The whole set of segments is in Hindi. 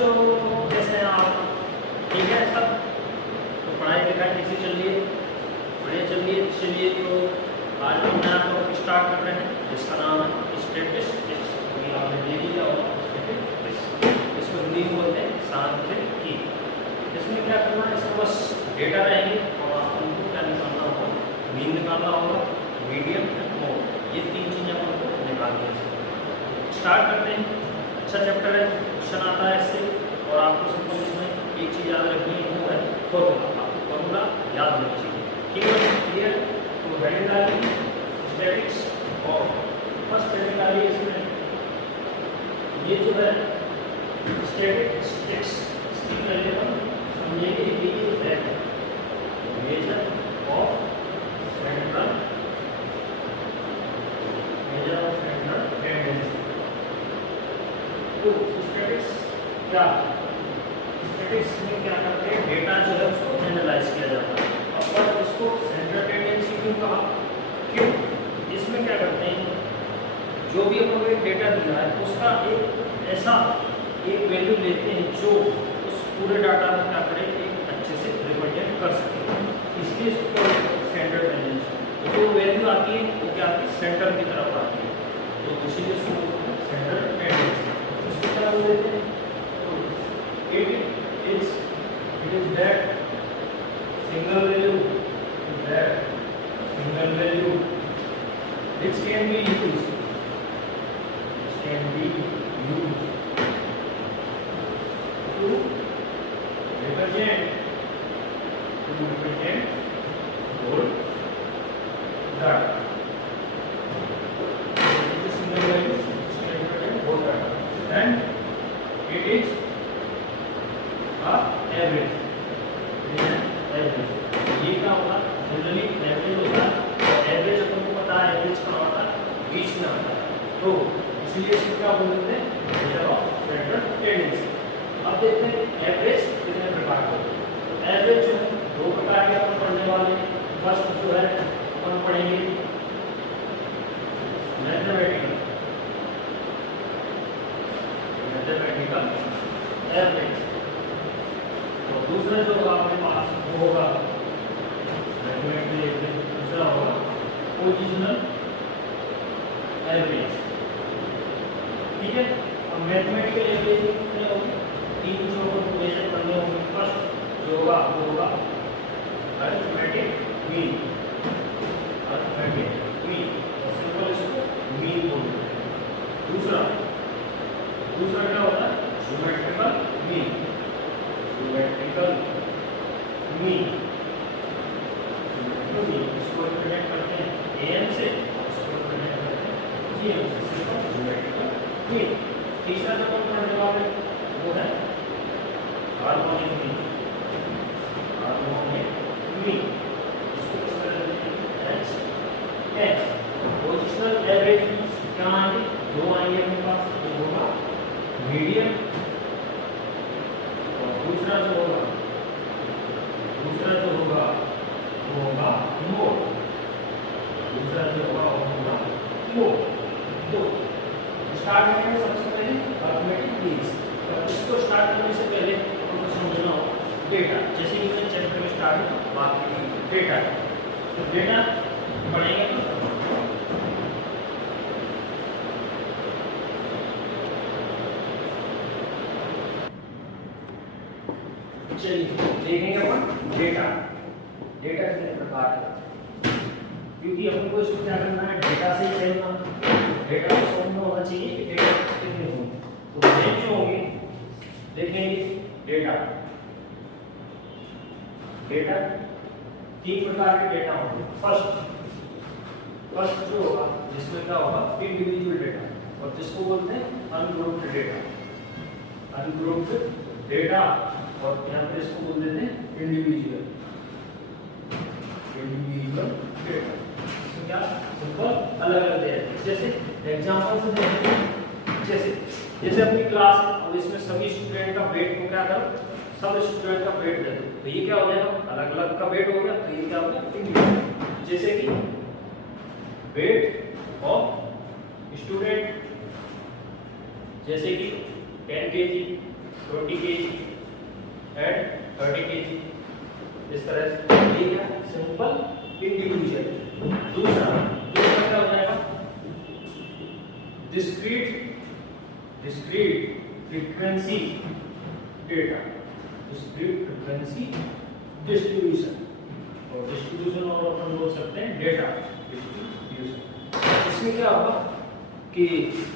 बच्चों, कैसे हैं आप? ठीक है सब? तो पढ़ाई लिखाई कैसी चल रही है? बढ़िया चल रही है। चलिए तो आज हम नया टॉपिक स्टार्ट कर रहे हैं जिसका नाम है स्टैटिस्टिक्स। अभी आपने दे दिया होगा स्टैटिस्टिक्स, इसको हिंदी में बोलते हैं सांख्यिकी। इसमें क्या करना है, इसमें बस डेटा रहेंगे और आपको क्या निकालना होगा, मीन निकालना होगा, मीडियन मोड, ये तीन चीज़ें आपको निकालनी है। स्टार्ट करते हैं। अच्छा चैप्टर है, क्वेश्चन आता है इससे, और आपको सिंपल इसमें एक चीज़ याद रखनी है, वो है फॉर्मूला। आपको फॉर्मूला याद होना चाहिए। ठीक है, क्लियर? तो हेडिंग डालिए स्टैटिक्स, और फर्स्ट हेडिंग डालिए इसमें ये जो है स्टैटिस्टिक्स, इसकी पहले हम समझेंगे कि ये है मेजर ऑफ सेंट्रल टेंडेंसी। तो स्टैटिक्स क्या, स्टैटिक्स में क्या करते हैं, डेटा जो है उसको एनालाइज किया जाता है। अब फर्स्ट इसको सेंट्रल टेंडेंसी क्यों कहा, क्यों? इसमें क्या करते हैं, जो भी हम लोग एक डेटा दिया है उसका एक ऐसा एक वैल्यू लेते हैं जो उस पूरे डाटा में क्या करे, एक अच्छे से रिप्रेजेंट कर सके, इसलिए इसको सेंट्रल टेंडेंसी। जो वैल्यू आती है वो क्या आती है, सेंटर की तरफ आती है, तो इसीलिए इसको सेंट्रल टेंडेंसी। इसको क्या बोल देते हैं, it is that single value which can be used to represent whole data. It is single value which can represent whole data, and it is average. ये क्या होगा, जनरली एवरेज होता है, और एवरेज अपन को पता है एवरेज कहाँ होता है, बीच में आता है, तो इसलिए इसको क्या बोलते हैं, मेजर ऑफ सेंट्रल टेंडेंसी। अब देखते हैं एवरेज कितने प्रकार के होते हैं। तो एवरेज जो है दो प्रकार के अपन पढ़ने वाले। फर्स्ट जो है अपन पढ़ेंगे मैथमेटिकल एवरेज, और दूसरा जो आपके पास वो होगा मैथमेटिकल, दूसरा होगा पोजीशनल एवरेज। ठीक है, अब मैथमेटिकल एवरेज कितने होंगे, तीन जो मेजर करने होंगे। फर्स्ट जो होगा वो होगा अरिथमेटिक मीन, अरिथमेटिक मीन, और सिंपल इसको मीन बोलते हैं। दूसरा क्या होता है, ज्योमेट्रिकल मीन, ज्योमेट्रिकल मीन, इसको रिप्रेजेंट करते हैं एम से, इसको रिप्रेजेंट करते हैं जीएम से, सिंपल ज्योमेट्रिकल मीन। तीसरा जो हम पढ़ने वाले वो है हार्मोनिक मीन, हार्मोनिक मीन, इसको किस तरह लिखते हैं, एच। पोजीशनल एवरेज क्या आएंगे, दो आएंगे अपने पास, एक होगा मीडियन, और दूसरा जो होगा वो होगा मोड, दूसरा जो होगा वो होगा मोड। तो स्टार्ट करेंगे सबसे पहले अरिथमेटिक मीन्स, और इसको स्टार्ट करने से पहले हमको समझना हो डेटा, जैसे कि मैंने चैप्टर में स्टार्ट में बात की थी डेटा। तो डेटा पढ़ेंगे तो चलिए देखेंगे अपन डेटा कितने प्रकार के, क्योंकि अपन को इसको क्या करना है, डेटा से ही चलना, डेटा को समझ में होना चाहिए कि डेटा कितने होंगे। तो मेन जो होंगे देखेंगे डेटा तीन प्रकार के डेटा होंगे। फर्स्ट जो होगा जिसमें क्या होगा, इंडिविजुअल डेटा, और जिसको बोलते हैं अनग्रुप्ड डेटा, और यहाँ पर इसको बोल देते हैं इंडिविजुअल डेटा। तो क्या सिंपल अलग अलग दे रहे हैं, जैसे एग्जांपल से देखेंगे, जैसे अपनी क्लास है, अब इसमें सभी स्टूडेंट का वेट को क्या करो, सब स्टूडेंट का वेट दे दो, तो ये क्या हो जाएगा, अलग अलग का वेट हो गया, तो ये क्या हो गया, इंडिविजुअल। जैसे कि वेट ऑफ स्टूडेंट, जैसे कि 10 kg, 20 kg एंड 30 kg, इस तरह से। ये क्या सिंपल इंडिविजुअल। दूसरा क्या हो जाएगा, discrete frequency data, discrete frequency distribution, और डिस्ट्रीब्यूशन और अपन बोल सकते हैं डेटा डिस्ट्रीब्यूशन। इसमें क्या होगा कि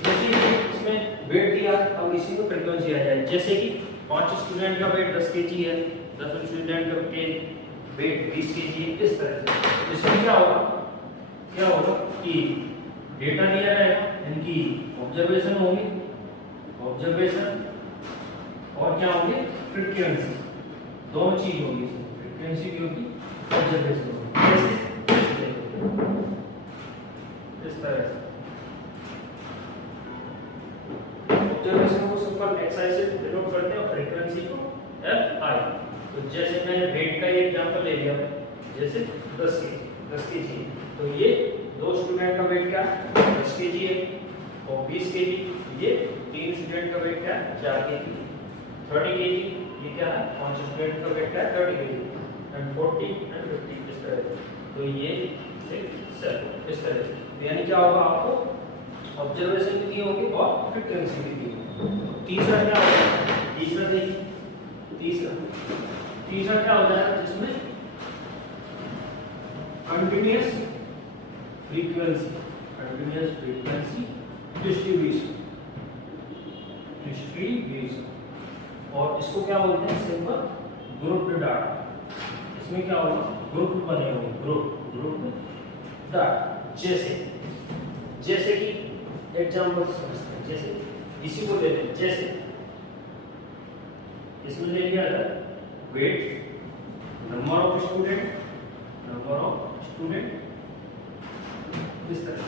जैसे इसमें वेट दिया, अब इसी में फ्रीक्वेंसी आ जाए। जैसे कि 5 स्टूडेंट का वेट 10 kg है, 10 स्टूडेंट का वेट 20 kg है, इस तरह से। इसमें क्या होगा कि डेटा दिया जाएगा, इनकी ऑब्जर्वेशन होगी, ऑब्जर्वेशन और क्या होंगे फ्रीक्वेंसी, दोनों चीज होगी इसमें, फ्रीक्वेंसी भी होगी, ऑब्जर्वेशन होगी। इस तरह से ऑब्जर्वेशन को सिंपल एक्सरसाइज से डिनोट करते हैं और फ्रीक्वेंसी को Fi। तो जैसे मैंने वेट का एक एग्जांपल ले लिया, जैसे 10 kg, तो ये 2 स्टूडेंट का वेट क्या है 10 kg है, और 20 kg ये 3 स्टूडेंट का वेट क्या है 4 kg, 30 kg ये क्या है 5 स्टूडेंट का वेट क्या है 30 kg, एंड 40 एंड 50 इस तरह से। तो ये इस तरह से, यानी क्या होगा, आपको ऑब्जर्वेशन भी दी होगी और फ्रीक्वेंसी भी दी होगी। तीसरा क्या होगा, तीसरा देखिए, तीसरा क्या हो जाएगा, जिसमें कंटिन्यूअस फ्रीक्वेंसी डिस्ट्रीब्यूशन, और इसको क्या बोलते हैं सिंपल ग्रुप डाटा। इसमें क्या होगा, ग्रुप बने होंगे, ग्रुप डाटा। जैसे कि एग्जांपल समझते हैं, जैसे इसी को ले लें, जैसे इसमें ले लिया अगर वेट, नंबर ऑफ स्टूडेंट, इस तरह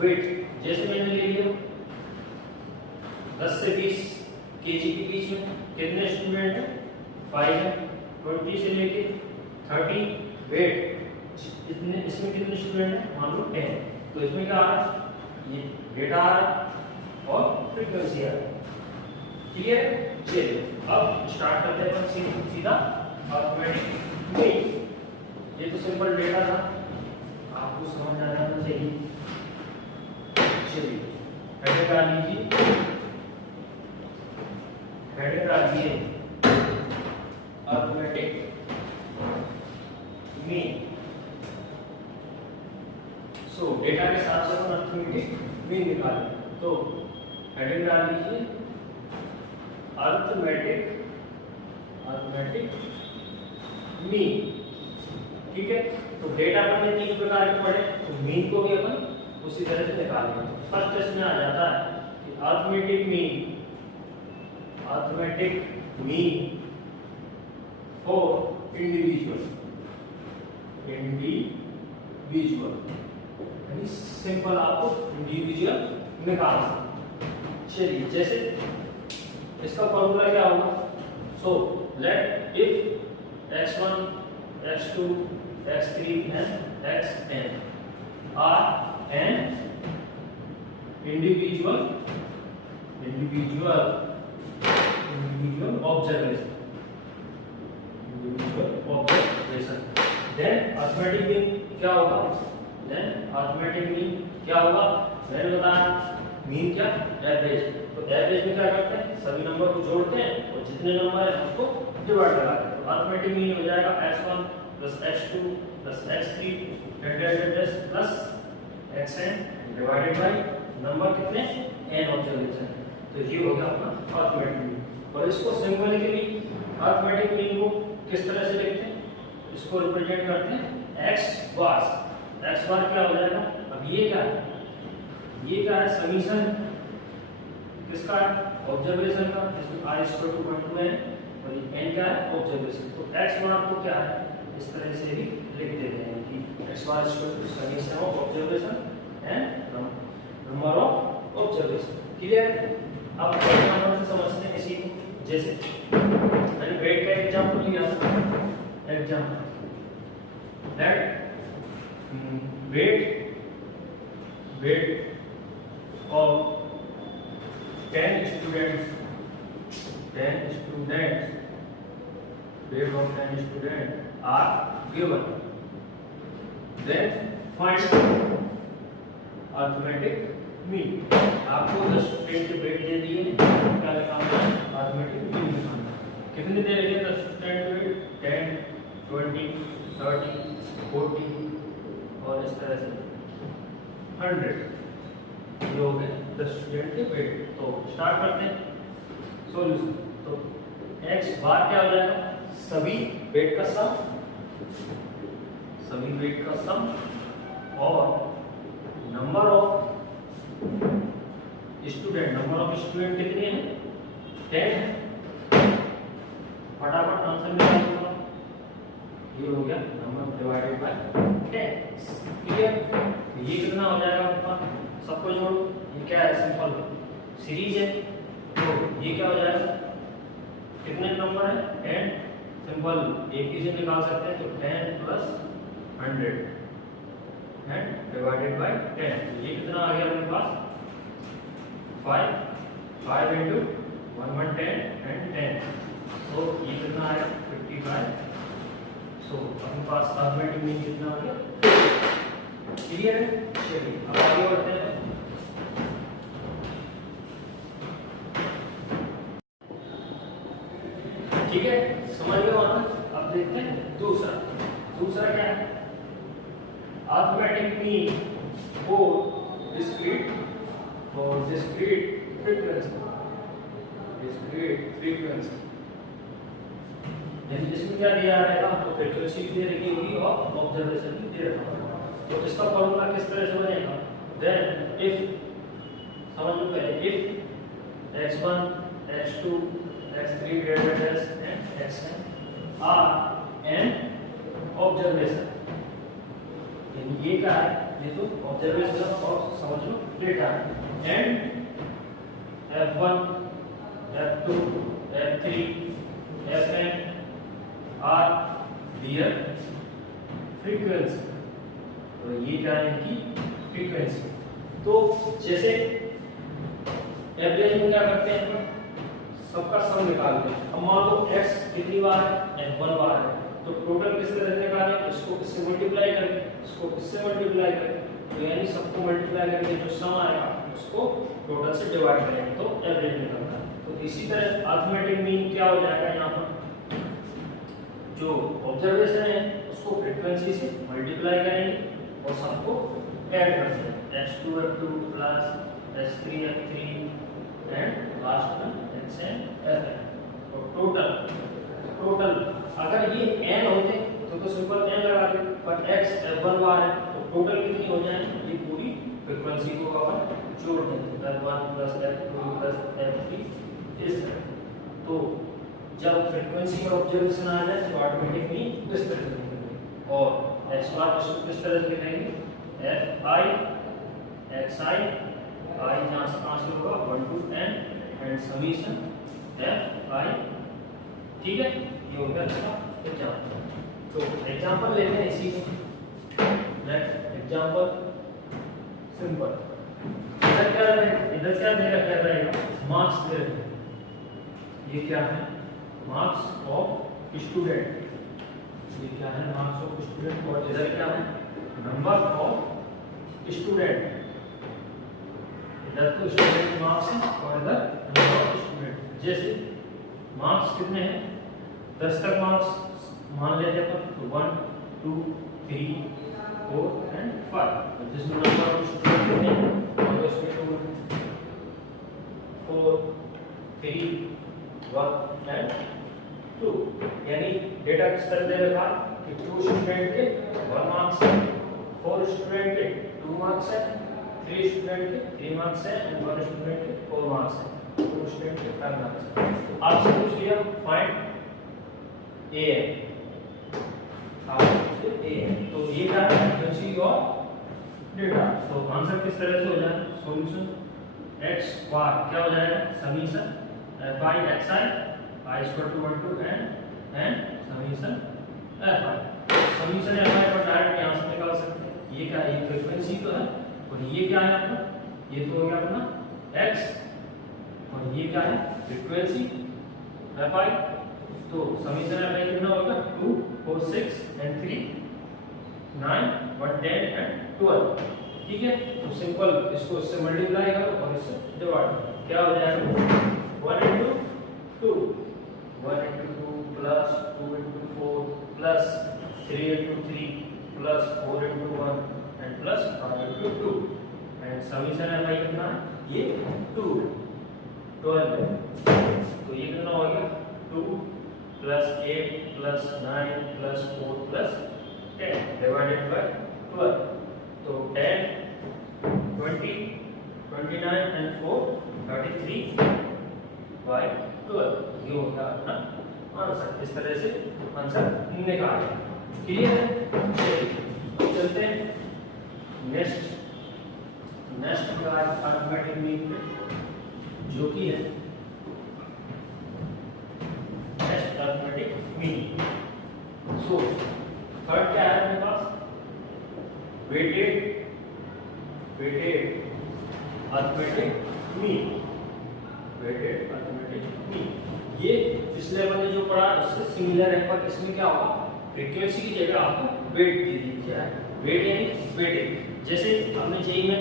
वेट। जैसे मैंने ले लिया 10 से 20 केजी के बीच में कितने स्टूडेंट हैं 5 है, 20 से लेके 30 वेट, इसमें कितने स्टूडेंट हैं मान लो 10। तो इसमें क्या आ रहा है, ये डेटा आ रहा है और फ्रीक्वेंसी आ रही है। क्लियर? चलिए अब स्टार्ट करते हैं सीधा अर्थमेटिक मीन। ये तो सिंपल डेटा था, आपको समझ आ जाना चाहिए। चलिए हेडिंग डाल लीजिए, हेडिंग डालिए अर्थमेटिक मीन। सो डेटा के साथ साथ अर्थमेटिक मीन निकालें, तो हेडिंग डाल लीजिए अर्थमेटिक मीन। ठीक है, तो डेटा अपन ने 3 प्रकार के पढ़े, तो मीन को भी अपन उसी तरह से निकालेंगे। तो फर्स्ट इसमें आ जाता है कि अर्थमेटिक मीन फॉर इंडिविजुअल, यानी सिंपल आपको इंडिविजुअल निकालना। चलिए जैसे इसका फॉर्मूला क्या होगा, so let if x1 x2 x3 and xn are an individual observation, then arithmetic mean क्या होगा, मैंने बताया मीन क्या, एवरेज। तो एवरेज में क्या करते हैं, सभी नंबर को जोड़ते हैं और जितने नंबर है उसको डिवाइड कराते हैं। तो अर्थमेटिक मीन हो जाएगा x1 plus x2 plus x3 plus xn divided by number कितने n ऑब्जर्वेशन। तो ये हो गया अपना अर्थमेटिक मीन। और इसको सिंबॉलिकली अर्थमेटिक मीन को किस तरह से लिखते हैं, इसको रिप्रेजेंट करते हैं x बार। x बार क्या हो जाएगा, अब ये क्या है, ये क्या है समीशन किसका है ऑब्जर्वेशन का, जिसमें r इक्वल टू 1 है और ये n क्या है ऑब्जर्वेशन। तो x बार को क्या है इस तरह से भी लिख देते हैं कि x बार equal to summation of observation and number of observation. Clear? अब एग्जांपल से समझते हैं इसी को। जैसे मैंने वेट का एग्जांपल लिया था, example that weight of 10 students 10 students, weight of 10 students are given. Then find arithmetic mean. आपको 10 स्टूडेंट के वेट दे दिए, क्या निकालना है? arithmetic mean निकालना है। कितने दे रखे 10 स्टूडेंट के वेट? 10, 20, 30, 40 और इस तरह से 100। ये हो गए 10 स्टूडेंट के वेट। तो स्टार्ट करते हैं सॉल्यूशन। तो x बार क्या हो जाएगा? सभी वेट का सम, सभी वेट का सम और number of student, number of student कितने हैं? 10 है। फटाफट आंसर निकाल दो। ये हो गया नंबर डिवाइडेड बाय 10। क्लियर? ये कितना हो जाएगा आपका? सबको जोड़ो। ये क्या है? सिंपल सीरीज है। तो ये क्या हो जाएगा? कितने नंबर है? 10। सिंपल एक ही से निकाल सकते हैं। तो 10 प्लस 100 एंड डिवाइडेड बाय 10। ये कितना आ गया अपने पास? 5 into 1 1 10 and 10। तो ये कितना है? 55। सो अपने पास अर्थमेटिक मीन कितना आ गया? क्लियर है? चलिए अब आगे बढ़ते हैं। ठीक है, समझ गए हो ना? अब देखते हैं दूसरा। दूसरा क्या है? Arithmetic mean for discrete frequency, discrete frequency। यानी इसमें क्या दिया रहेगा? तो फ्रीक्वेंसी भी दे रखी होगी और ऑब्जर्वेशन भी दे रखा होगा। तो इसका फॉर्मूला किस तरह से बनेगा? देन इफ, समझ लो पहले, if x1 x2 x3 greater than and xn are an observation। यानी ये क्या है? ये तो ऑब्जर्वेशन और समझ लो डेटा है। And f1 f2 f3 fn are their frequency। तो ये क्या है? इनकी फ्रीक्वेंसी। तो जैसे एवरेज में क्या करते हैं अपन? सबका सम निकालते हैं। अब मान लो x कितनी बार है? f1 बार है। तो टोटल किस तरह से निकालें? इसको इससे मल्टीप्लाई करके, इसको इससे मल्टीप्लाई करके, तो यानी सबको मल्टीप्लाई करके जो सम आएगा उसको टोटल से डिवाइड करेंगे तो एवरेज निकलता है। तो इसी तरह अर्थमेटिक मीन क्या हो जाएगा? यहाँ पर जो ऑब्जर्वेशन है उसको फ्रीक्वेंसी से मल्टीप्लाई करेंगे और सबको ऐड करते हैं। x2 f2 plus x3 f3 and last में xn fn। तो टोटल अगर ये n होते तो सिंपल n लगा दे, पर x f1 बार है तो टोटल कितनी हो जाएगी? ये पूरी फ्रीक्वेंसी को अपन जोड़ देंगे। f1 plus f2 plus f3 इस तरह। तो जब फ्रीक्वेंसी और ऑब्जर्वेशन आ जाए तो ऑटोमेटिकली इस तरह से लिखेंगे। और x बार इसको किस तरह से लिखेंगे? fi xi I जहाँ से ट्रांसफर होगा 1 to n and summation fi। ठीक है, ये हो गया इसका एग्जांपल। तो एग्जांपल लेते हैं इसी में। Next example simple. इधर क्या दे रखा रहेगा? मार्क्स दे रखे हैं। ये क्या है? Marks of student. ये क्या है? Marks of student. और इधर क्या है? Number of student. इधर तो स्टूडेंट मार्क्स है और इधर नंबर ऑफ स्टूडेंट। जैसे मार्क्स कितने हैं? 10 तक मार्क्स मान लेते हैं अपन। तो 1 2 3 4 एंड 5। तो जिसमें नंबर ऑफ स्टूडेंट कितने हैं? तो इसमें 2 4 3 1 एंड 2। यानी डेटा किस तरह दे रखा कि 2 स्टूडेंट के 1 मार्क्स है, 4 स्टूडेंट के 2 मार्क्स है, 3 स्टूडेंट के 3 मार्क्स है एंड 1 स्टूडेंट के 4 मार्क्स है, 2 स्टूडेंट के 5 मार्क्स है। तो आपसे पूछ लिया फाइंड ए है, आपसे ए है। तो ये क्या है? फ्रीक्वेंसी और डेटा। तो आंसर किस तरह से हो जाए? सॉल्यूशन x बार क्या हो जाएगा? Summation fi xi I is equal to 1 to n and summation fi। Summation fi पर डायरेक्ट यहाँ से निकाल सकते हैं। ये क्या है? ये फ्रीक्वेंसी तो है और ये क्या है अपना? ये तो हो गया अपना x और ये क्या है? फ्रीक्वेंसी fi, तो समीकरण fi कितना होगा 2 4 6 and 3 9 1 10 and 12, ठीक है। तो सिंपल इसको इससे मल्टीप्लाई करो और इससे डिवाइड, क्या हो जाएगा 1 into 2 1 into 2 plus 2 into 4 plus 3 into 3 plus 4 into 1 and plus 5 into 2 and समीकरण है कितना ये 2 12 है, तो ये कितना हो गया 2 plus 8 plus 9 plus 4 plus 10 divided by 12, तो 10 20 29 and 4 33 by 12, ये हो गया अपना आंसर। इस तरह से आंसर निकालें, क्लियर है। चलिए चलते हैं नेक्स्ट अर्थमेटिक मीन पे, जो कि है next arithmetic mean. So third क्या है मेरे पास weighted arithmetic mean, weighted arithmetic mean. ये पिछले लेवल में जो पढ़ा उससे सिमिलर है, पर इसमें क्या होगा फ्रीक्वेंसी की जगह आपको वेट दे दी जाए, वेट यानी वेटेज। जैसे हमने जेईई में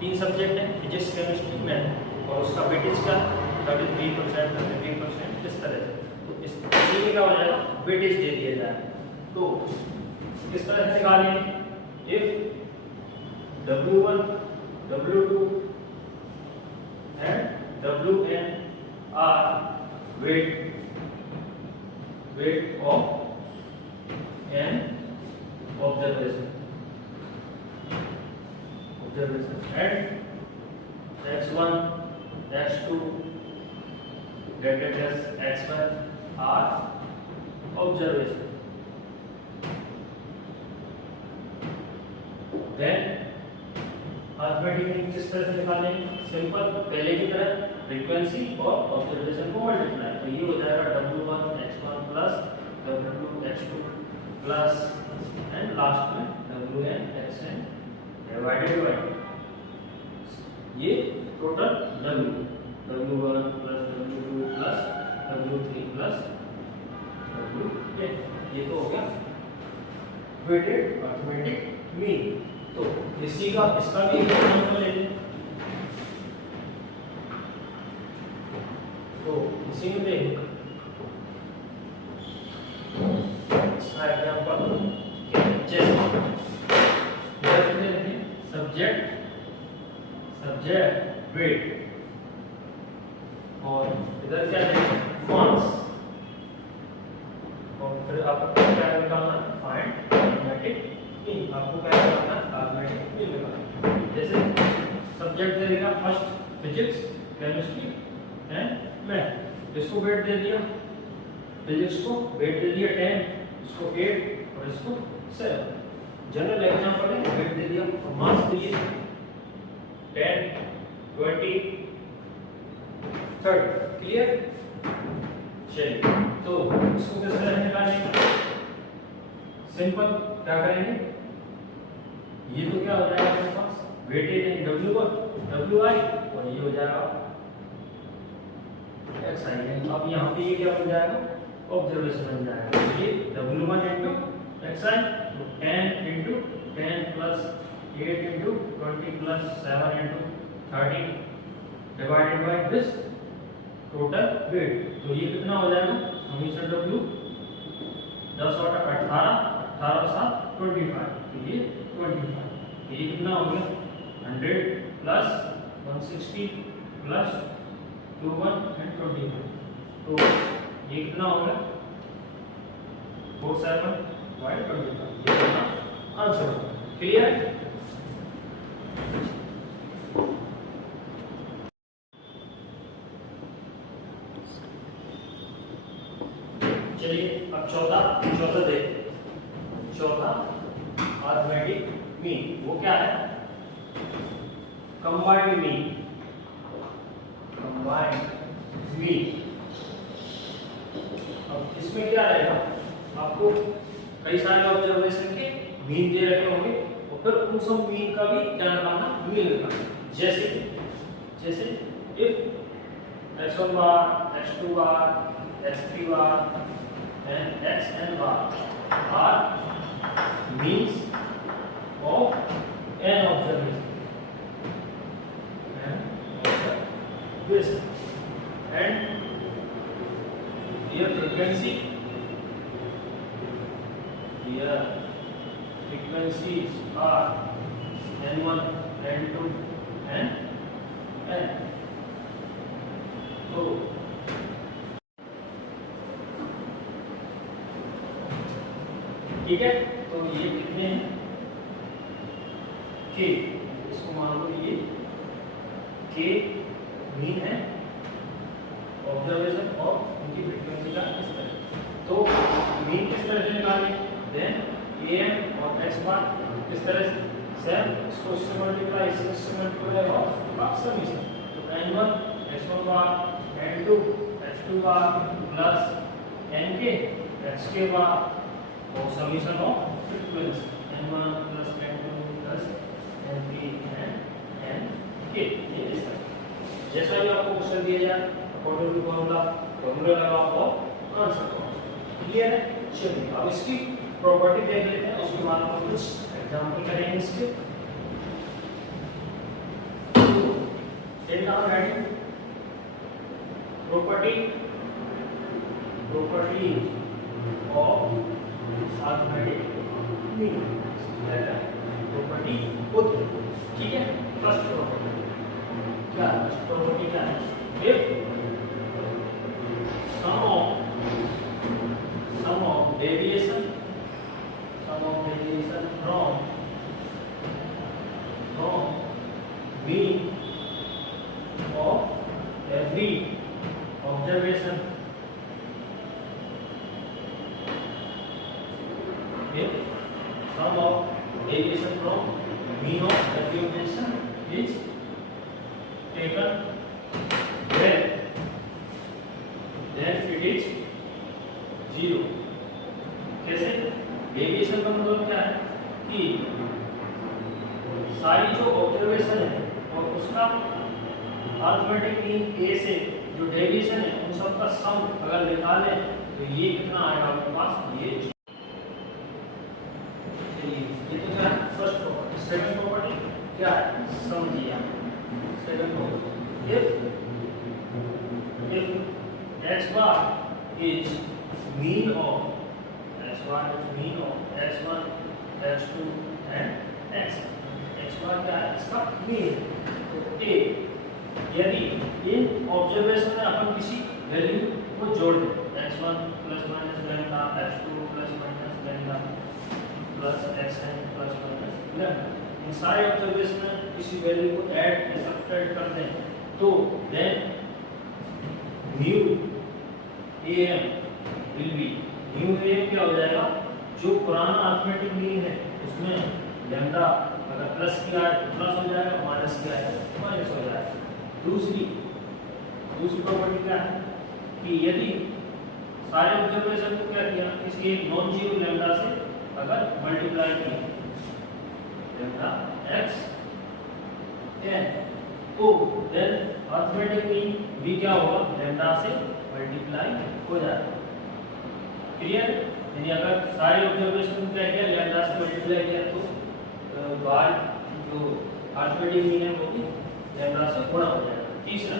3 सब्जेक्ट हैं फिजिक्स केमिस्ट्री मैथ, और उसका वेटेज क्या 33% 33% इस तरह से, तो इसी में क्या हो जाएगा वेटेज दे दिया जाए। तो किस तरह से निकालेंगे, if W1 W2 and Wn are weight of an observation and x1 x2 greater than x1 are observation, then arithmetic mean किस तरह से निकालेंगे, सिंपल पहले की तरह फ्रीक्वेंसी और ऑब्जर्वेशन को मल्टीप्लाई, तो ये हो जाएगा W1 x1 plus W2 x2 plus and last में Wn xn डिवाइडेड बाय ये total W1 plus W2 plus W3 plus Wn, ये तो हो गया वेटेड अर्थमेटिक मीन। तो इसी का इसका भी एग्जांपल ले लें, तो इसी में देख इसका एग्जांपल जैसे सब्जेक्ट वेट, और इधर क्या है मास, और फिर आपको क्या निकालना फाइंड अर्थमेटिक मीन, आपको क्या निकालना अर्थमेटिक मीन निकालना। जैसे सब्जेक्ट दे देगा first physics chemistry and math, इसको वेट दे दिया, फिजिक्स को वेट दे दिया 10, इसको 8 और इसको 7, जनरल एग्जांपल है वेट दे दिया, और मास दिए 10 20 30, क्लियर। चलिए तो इसको किस तरह निकालेंगे, सिंपल क्या करेंगे, ये तो क्या हो जाएगा मेरे पास वेटेज इन W1 Wi, और ये हो जाएगा xi, अब यहाँ पे ये क्या बन जाएगा ऑब्जर्वेशन बन जाएगा, ये W1 into xi, तो 10 into 10 plus 8 into 20 plus 7 into 30 divided by this total weight, तो ये कितना हो जाएगा समीकरण W 10 और 18 18 7 25, तो ये 25, ये कितना हो गया 100 प्लस 160 प्लस 21 and 25, तो ये कितना हो गया 47 by 25, ये कितना आंसर होगा, क्लियर। चलिए अब चौथा देख, चौथा अर्थमेटिक मीन, वो क्या है कंबाइंड मीन, अब इसमें क्या रहेगा, आपको कई सारे ऑब्जर्वेशन के मीन दे रखे होंगे, और फिर उन सब मीन का भी क्या निकालना मीन निकालना, जैसे if x1 bar x2 bar x3 bar and xn bar are means of n observation and here frequencies are n1 n2 and n. तो ठीक है, तो ये कितने हैं k, इसको मान लो ये k मीन है ऑब्जर्वेशन और उनकी फ्रीक्वेंसी का इस तरह। तो मीन किस तरह से निकालें, देन am और x बार किस तरह से सेम, इसको इससे मल्टीप्लाई और समीशन। तो n1 x1 बार n2 x2 बार प्लस nk xk बार और summation of frequency n1 plus n2 plus nk and nk। ये इस तरह जैसा भी आपको क्वेश्चन दिया जाए अकॉर्डिंग टू फॉर्मूला लगाओ और आंसर करो। क्लियर है? चलिए अब इसकी प्रॉपर्टी देख लेते हैं, उसके बाद हम कुछ एग्जांपल करेंगे इसके। Take down writing property of arithmetic mean, property होती है। ठीक है, फर्स्ट प्रॉपर्टी क्या है? फर्स्ट प्रॉपर्टी क्या है? If sum of deviation from mean of every observation sum of deviation from mean of every observation is taken, then it is zero। कैसे? डेविएशन का मतलब क्या है कि सारी जो ऑब्जर्वेशन है और उसका अर्थमेटिक मीन ए से जो डेविएशन है उन सब का सम अगर निकालें तो ये कितना आएगा आपके पास? ये तो क्या है फर्स्ट प्रॉपर्टी। सेकंड प्रॉपर्टी क्या है? समझिए second property, if x bar is mean of x1, x2 and x bar क्या है? इसका मीन। तो a यदि इन ऑब्जर्वेशन में अपन किसी वैल्यू को जोड़ दें x1 plus minus lambda, x2 plus minus lambda plus xn plus minus lambda, इन सारे ऑब्जर्वेशन में किसी वैल्यू को ऐड या सब्ट्रैक्ट कर दें तो then mu am will be, mu am क्या हो जाएगा? जो पुराना अर्थमेटिक मीन है उसमें लैम्डा अगर प्लस किया है तो प्लस हो जाएगा, माइनस किया है तो माइनस हो जाएगा। दूसरी प्रॉपर्टी क्या है कि यदि सारे ऑब्जर्वेशन को क्या किया, किसी एक नॉन जीरो लैम्डा से अगर मल्टीप्लाई किया लैम्डा x n तो देन अर्थमेटिक मीन भी क्या होगा? लैम्डा से मल्टीप्लाई हो जाएगा। क्लियर? यानी अगर सारे ऑब्जर्वेशन को क्या किया लैम्डा से मल्टीप्लाई किया तो बार जो अर्थमेटिक मीन है वो भी लैम्डा से गुणा हो जाएगा। तीसरा,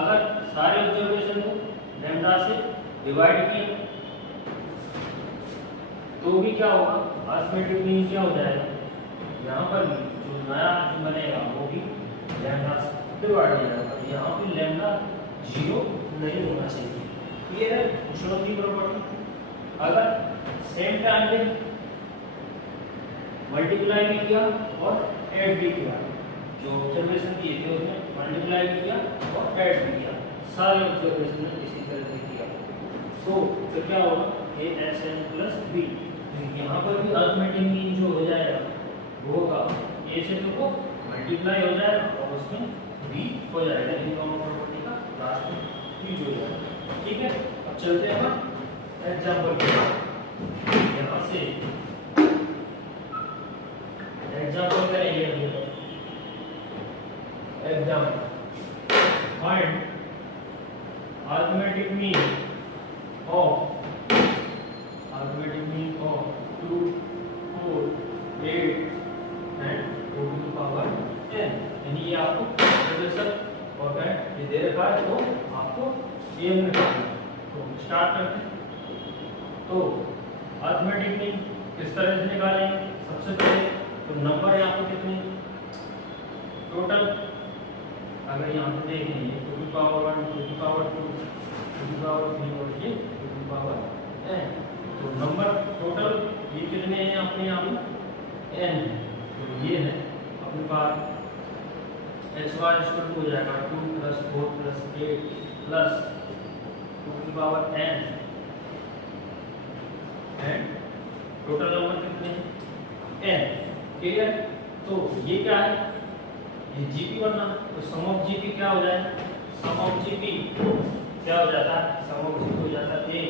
अगर सारे ऑब्जर्वेशन को लैम्डा से डिवाइड किया तो भी क्या होगा? अर्थमेटिक मीन क्या हो जाएगा? यहाँ पर भी जो नया बनेगा वो भी लैम्डा से डिवाइड हो जाएगा। यहाँ पे लैम्डा जीरो नहीं होना चाहिए। क्लियर है? चौथी प्रॉपर्टी, अगर सेम टाइम पे मल्टीप्लाई भी किया और ऐड भी किया, जो ऑब्जर्वेशन दिए थे उसमें मल्टीप्लाई भी किया और ऐड भी किया, सारे ऑब्जर्वेशन में इसी तरह से किया तो क्या होगा? A s n plus b. यहाँ पर भी अर्थमेटिक मीन जो हो जाएगा वो होगा ए से तो वो मल्टीप्लाई हो जाएगा और उसमें बी हो जाएगा। इन दोनों प्रॉपर्टी का लास्ट में बी हो जाएगा। ठीक है, अब चलते हैं हम एग्जाम्पल के बाद। यहाँ से एग्जाम्पल करेंगे। Example, find arithmetic mean of 2, 4, 8 and 2 to the power n, यानी ये आपको ऑब्जर्वेशन और करंट ये दे रखा है, तो आपको एम निकालना है। तो स्टार्ट करते हैं। तो अरिथमेटिक मीन किस तरह से निकालेंगे? सबसे पहले तो नंबर यहाँ पे कितने टोटल, अगर यहाँ पे देखेंगे 2 की पावर 1, 2 की पावर 2, 2 की पावर 3 और ये 2 की पावर n, तो नंबर टोटल ये कितने हैं अपने यहाँ पे n है। तो ये है अपने पास x y हो जाएगा 2 + 4 + 8 प्लस 2 की power n, and total number कितने हैं n। क्लियर? तो ये क्या है? ये जीपी बनना, तो सम ऑफ जीपी क्या हो जाएगा? सम ऑफ जीपी क्या हो जाता है? सम ऑफ जीपी हो जाता है a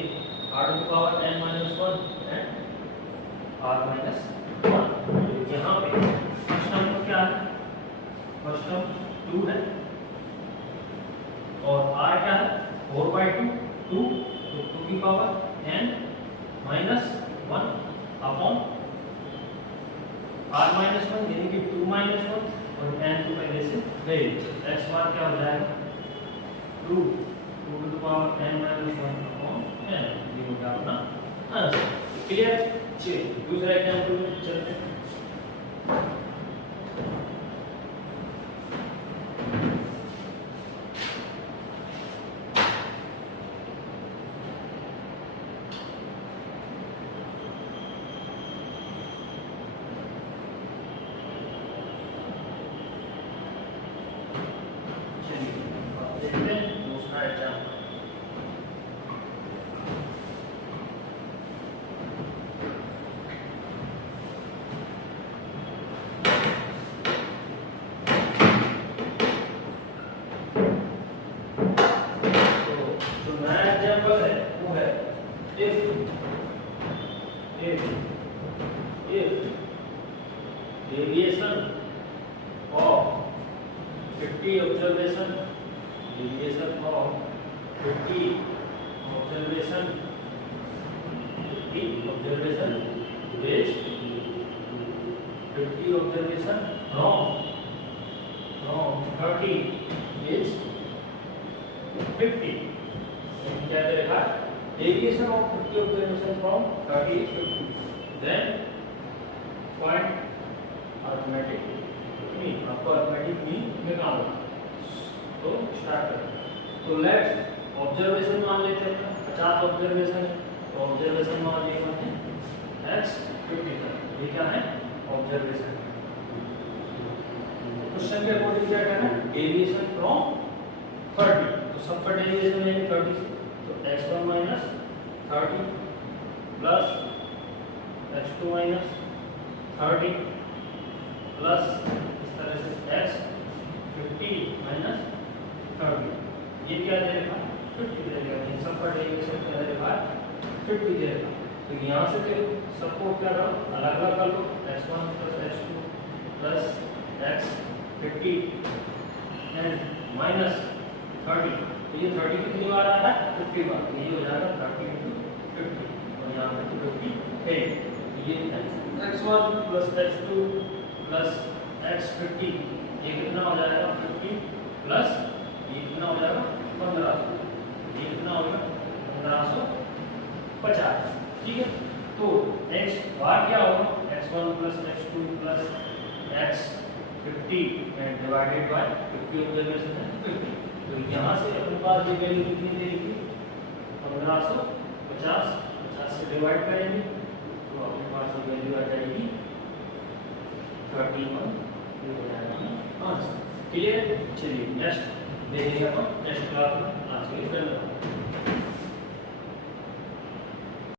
r to power n - 1 and r - 1। यहाँ पे फर्स्ट टर्म क्या है? फर्स्ट टर्म 2 है और r क्या है? 4/2 2, तो 2 की पावर n - 1 अपॉन r - 1 यानी कि 2 - 1 और n तो पहले से गए, x बार क्या हो जाएगा? 2 to the power n - 1 upon n, ये हो गया अपना आंसर। क्लियर? चलिए दूसरा एग्जांपल में चलते हैं। Deviation of 50 observation, deviation of 50 observation, 50 observation is 50 observation from 30 is 50। क्या करेगा? Deviation of 50 observation from 30 is 50, then find arithmetic mean। आपको arithmetic mean निकालना, तो स्टार्ट करें। तो लेट्स ऑब्जर्वेशन मान लेते हैं 50 ऑब्जर्वेशन है, तो ऑब्जर्वेशन मान लेते हैं x 50 तक। ये क्या है? ऑब्जर्वेशन। क्वेश्चन के अकॉर्डिंग क्या करना है? डेविएशन फ्रॉम 30, तो सबका डेविएशन लेंगे 30 से, तो x1 - 30 प्लस x2 - 30 प्लस इस तरह से x 50 - 30, ये क्या दे रखा? 50 दे रखा। इन सब का डेरिवेशन क्या दे रखा? 50 दे रखा। तो यहाँ से देखो सबको क्या करो? अलग अलग कर लो, x1 + x2 plus x 50 and minus 30, तो ये 30 कितनी बार आ रहा है? 50 बार, तो ये हो जाएगा 30 × 50 और यहाँ पे 50 है। ये x1 + x2 प्लस x 50, ये कितना हो जाएगा? 50 प्लस ये कितना हो जाएगा? 1500, ये कितना होगा? 1550। ठीक है? तो x बार क्या होगा? x1 + x2 plus x 50 and divided by 50 observation है 50। तो यहाँ से अपने पास ये वैल्यू कितनी दे रही थी? 1550, 50 से डिवाइड करेंगे तो अपने पास ये वैल्यू आ जाएगी 31, ये हो जाएगा आंसर। क्लियर? चलिए नेक्स्ट देखेंगे अपन नेक्स्ट क्लास में। आज के लिए